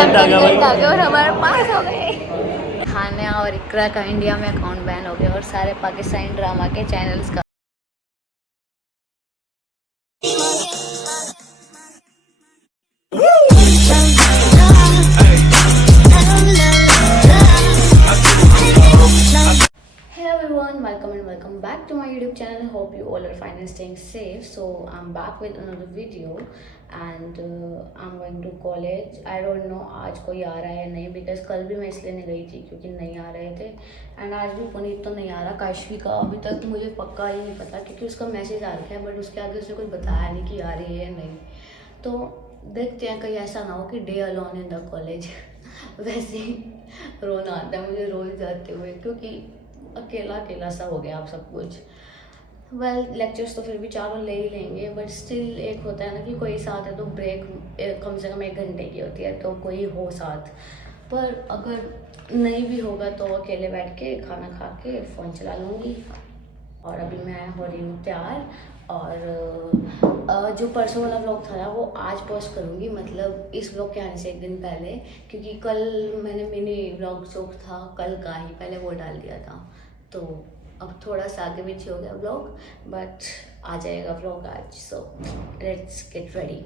Content आ गया और हमारे पास हो गए। खाना और इकरा का इंडिया में अकाउंट बैन हो गया और सारे पाकिस्तानी ड्रामा के चैनल्स का। Hello everyone, welcome and welcome back to my YouTube channel. Hope you all are fine and staying safe. So I'm back with another video and I'm going to college. I don't know आज कोई आ रहा है या नहीं, because कल भी मैं इसलिए नहीं गई थी क्योंकि नहीं आ रहे थे एंड आज भी पुनीत तो नहीं आ रहा। काशवी का अभी तक मुझे पक्का ही नहीं पता क्योंकि उसका मैसेज आ रखा है बट उसके आगे उसने कुछ बताया नहीं कि आ रही है या नहीं। तो देखते हैं कहीं ऐसा ना हो कि day alone in the college. वैसे ही रोना आता है मुझे रोज जाते हुए क्योंकि अकेला अकेला सा हो गया आप सब कुछ। लेक्चर्स तो फिर भी चारों ले ही लेंगे बट स्टिल एक होता है ना कि कोई साथ है तो ब्रेक कम से कम 1 घंटे की होती है तो कोई हो साथ। पर अगर नहीं भी होगा तो अकेले बैठ के खाना खा के फ़ोन चला लूँगी। और अभी मैं हो रही हूँ तैयार और जो परसों वाला व्लॉग था ना वो आज पोस्ट करूँगी, मतलब इस व्लॉग के आने से 1 दिन पहले, क्योंकि कल मैंने मिनी व्लॉग जो था कल का ही पहले वो डाल दिया था। तो अब थोड़ा सा आगे पीछे हो गया व्लॉग बट आ जाएगा व्लॉग आज। So let's get ready.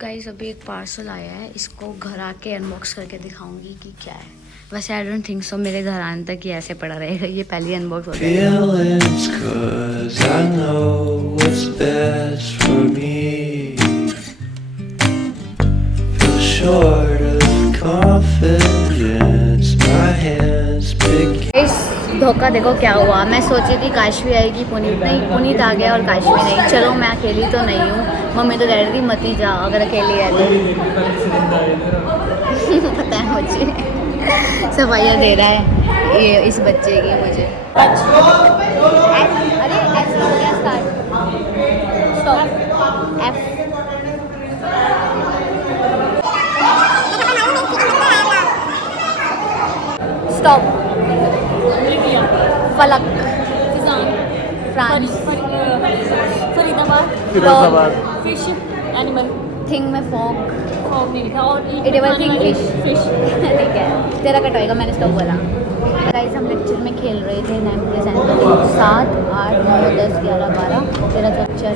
Guys अभी एक पार्सल आया है, इसको घर आके अनबॉक्स करके दिखाऊंगी कि क्या है। वैसे आई डोंट थिंक सो मेरे घर आने तक ये ऐसे पड़ा रहेगा, ये पहले अनबॉक्स हो जाएगा। धोखा देखो क्या हुआ, मैं सोची थी काशवी आएगी, पुनीत नहीं, पुनीत आ गया और काशवी नहीं। चलो मैं अकेली तो नहीं हूँ, मम्मी तो कह रही थी मत ही जा अगर अकेली है तो। पता है मुझे सफाइयाँ दे रहा है ये इस बच्चे की मुझे। अरे ऐसे हो गया स्टार्ट, स्टॉप एफ। स्टॉप फलक France Faridabad fish animal thing में फॉग नहीं लिखा और इटेबल थिंग फिश। ठीक है तेरा कटवाएगा, मैंने स्टॉप बोला। गाइस हम लेक्चर में खेल रहे थे 7 8 9 10 11 12 13 14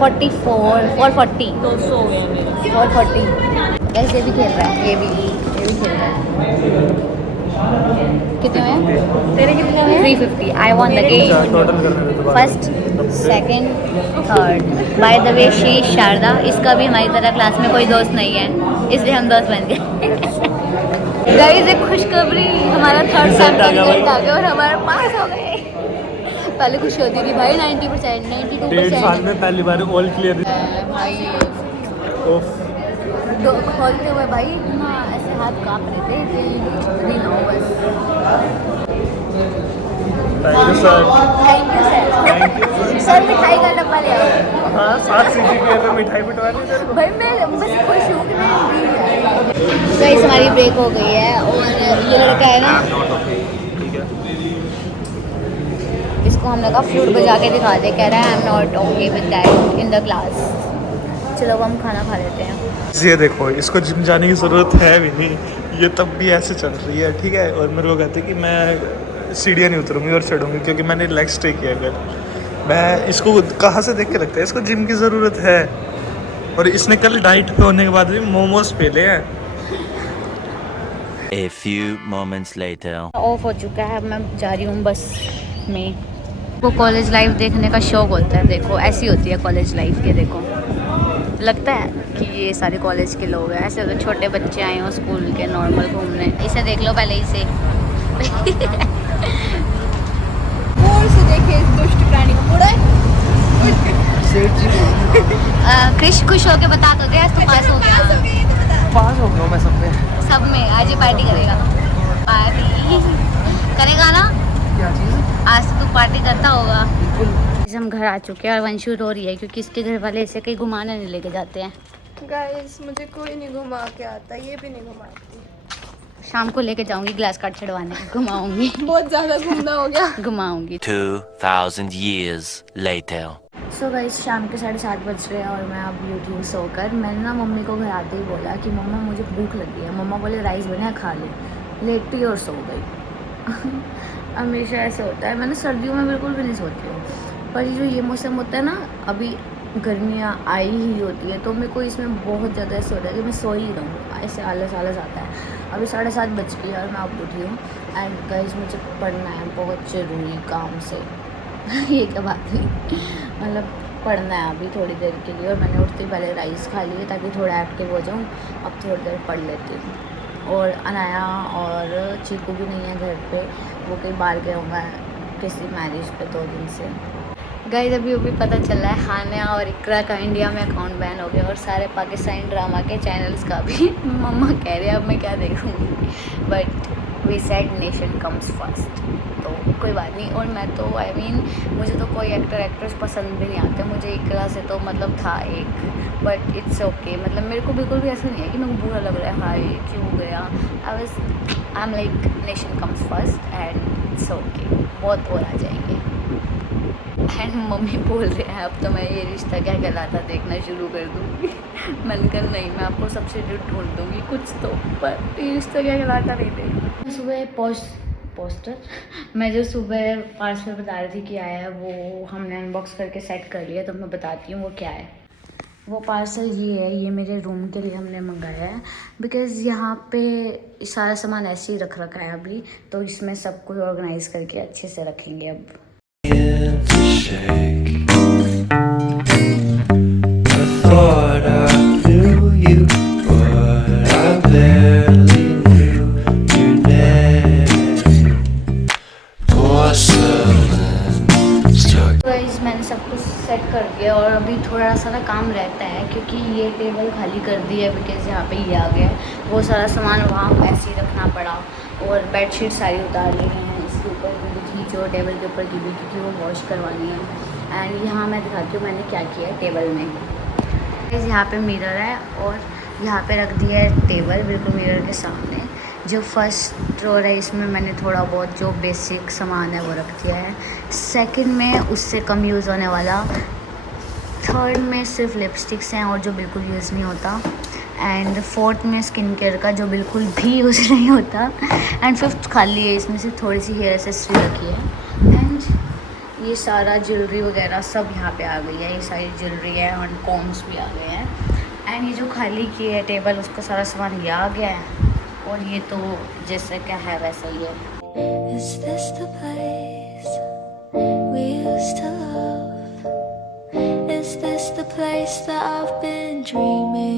44 440 200 हो गया मेरा 440। ऐसे भी खेल रहा है, ये भी खेल रहा है। कितने हुए तेरे? कितने हुए? 350। I want the game first second third. By the way she Sharda, इसका भी हमारी तरह क्लास में कोई दोस्त नहीं है इसलिए हम दोस्त बन गए। गाइस एक खुशखबरी, हमारा थर्ड सेम का रिजल्ट आ गया और हमारे पास हो गए। पहले खुशी होती थी भाई 90% 92% में पहली बार ऑल क्लियर भाई खोलते हुए भाई इतना ऐसे हाथ काँप रहे थे कि नहीं ना बस। Thank you sir. सर मिठाई का डब्बा ले आओ। हाँ 7 CGPA में मिठाई बिठवानी है भाई मैं बस खुश हूँ कि मैं गाइस हमारी ब्रेक हो गई है और ये लड़का है ना, इसको हमने कहा फ्लूट बजा के दिखा दे, कह रहा है I am not okay with that in the class. चलो अब हम खाना खा लेते हैं। ये देखो इसको जिम जाने की ज़रूरत है भी नहीं, ये तब भी ऐसे चल रही है ठीक है। और मेरे को कहते हैं कि मैं सीढ़ियाँ नहीं उतरूँगी और चढ़ूँगी क्योंकि मैंने लेग स्टे किया अगर मैं इसको कहाँ से देख के लगता है इसको जिम की ज़रूरत है। और इसने कल डाइट पे होने के बाद भी मोमोज पे ले हैं। A few moments later. Of हो चुका है, मैं जा रही हूँ बस में। वो कॉलेज लाइफ देखने का शौक होता है, देखो ऐसी होती है कॉलेज लाइफ के। देखो लगता है कि ये सारे कॉलेज के लोग हैं, ऐसे तो छोटे बच्चे आए हो स्कूल के नॉर्मल घूमने। इसे देख लो पहले इसे। और से देखे इस दुष्ट प्राणी को पूरा। क्रिश खुश होके बता दो आज तो पास हो गया। पास हो गया मैं सब में आज ही पार्टी करेगा। पार्टी करेगा ना? क्या चीज़? आज तो तू पार्टी करता होगा। गाइस हम घर आ चुके हैं और वंशु रो रही है क्योंकि इसके घर वाले इसे कहीं घुमाने नहीं लेके जाते हैं। गाइस मुझे कोई नहीं घुमा के आता, ये भी नहीं घुमाती। शाम को लेके जाऊंगी ग्लास कार्ड चढ़वाने, घुमाऊंगी। बहुत ज़्यादा घूमना हो गया। घुमाऊंगी। 2,000 years later. सो गाइस शाम के 7:30 बज रहे हैं और मैं अब उठी हूँ सोकर। मैंने ना मम्मी को घर आते ही बोला कि मम्मा मुझे भूख लगी है। मम्मा बोले राइस बना है खा ले, लेटी और सो गई। हमेशा ऐसे होता है, मैंने सर्दियों में बिल्कुल भी नहीं सोती हूँ, पर जो ये मौसम होता है ना, अभी गर्मियाँ आई ही होती है तो मेरे को इसमें बहुत ज़्यादा ऐसे होता है कि मैं सो ही रहूँ, ऐसे आलस आलस आता है। अभी 7:30 बज गई और मैं अब उठी हूँ एंड गाइस मुझे पढ़ना है बहुत ज़रूरी काम से। ये क्या बात हुई, मतलब पढ़ना है अभी थोड़ी देर के लिए। और मैंने उठते ही पहले राइस खा लिए ताकि थोड़ा एक्टिव हो जाऊँ। अब थोड़ी देर पढ़ लेती हूँ। और अनाया और चीकू भी नहीं है घर पे, वो कहीं बाहर गया हुआ है किसी मैरिज पे 2 दिन से। गाइस अभी पता चल रहा है हान्या और इकरा का इंडिया में अकाउंट बैन हो गया और सारे पाकिस्तानी ड्रामा के चैनल्स का भी। मम्मा कह रहे हैं अब मैं क्या देखूँगी, but we said nation comes first, तो कोई बात नहीं। और मैं तो आई मीन मुझे तो कोई एक्टर एक्ट्रेस पसंद भी नहीं आते। मुझे इकरा से तो मतलब था एक, बट इट्स ओके। मतलब मेरे को बिल्कुल भी ऐसा नहीं है कि मेरे को बुरा लग रहा है हाय क्यों गया। I am like nation comes first and it's okay, बहुत और आ जाएंगे। एंड मम्मी बोल रहे हैं अब तो मैं ये रिश्ता क्या कहलाता देखना शुरू कर दूँगी। मैंने कहा नहीं, मैं आपको सब्सिट्यूट ढूंढ दूँगी कुछ तो, पर ये रिश्ता क्या कहलाता नहीं देखना। सुबह पोस्टर मैं जो सुबह पार्सल बता रही थी कि आया है, वो हमने अनबॉक्स करके सेट कर लिया, तो मैं बताती हूँ वो क्या है। वो पार्सल ये है, ये मेरे रूम के लिए हमने मंगाया है बिकॉज़ यहाँ पे सारा सामान ऐसे ही रख रखा है अभी, तो इसमें सब कुछ ऑर्गेनाइज करके अच्छे से रखेंगे अब। मैंने सब कुछ सेट कर दिया और अभी थोड़ा सा ना काम रहता है क्योंकि ये टेबल खाली कर दी है बिकॉज़ यहाँ पे ये आ गया है। वो सारा सामान वहाँ ऐसे ही रखना पड़ा और बेडशीट सारी उतार ली हैं, इसके ऊपर भी खींचो टेबल के ऊपर की भी क्योंकि वो वॉश करवानी है। एंड यहाँ मैं दिखाती हूँ मैंने क्या किया है टेबल में। यहाँ पे मिरर है और यहाँ पे रख दिया है टेबल बिल्कुल मिरर के सामने। जो फर्स्ट ड्रॉअर है इसमें मैंने थोड़ा बहुत जो बेसिक सामान है वो रख दिया है। सेकंड में उससे कम यूज़ होने वाला। थर्ड में सिर्फ लिपस्टिक्स हैं और जो बिल्कुल यूज़ नहीं होता। एंड फोर्थ में स्किन केयर का जो बिल्कुल भी यूज़ नहीं होता। एंड फिफ्थ खाली है, इसमें से थोड़ी सी हेयर एक्सेसरी रखी है। एंड ये सारा ज्वेलरी वगैरह सब यहाँ पे आ गई है, ये सारी ज्वेलरी है और कॉम्स भी आ गए हैं। एंड ये जो खाली की है टेबल उसका सारा सामान ये आ गया है और ये तो जैसे क्या है वैसा ही है। Is this the place we used to love? Is this the place that I've been dreaming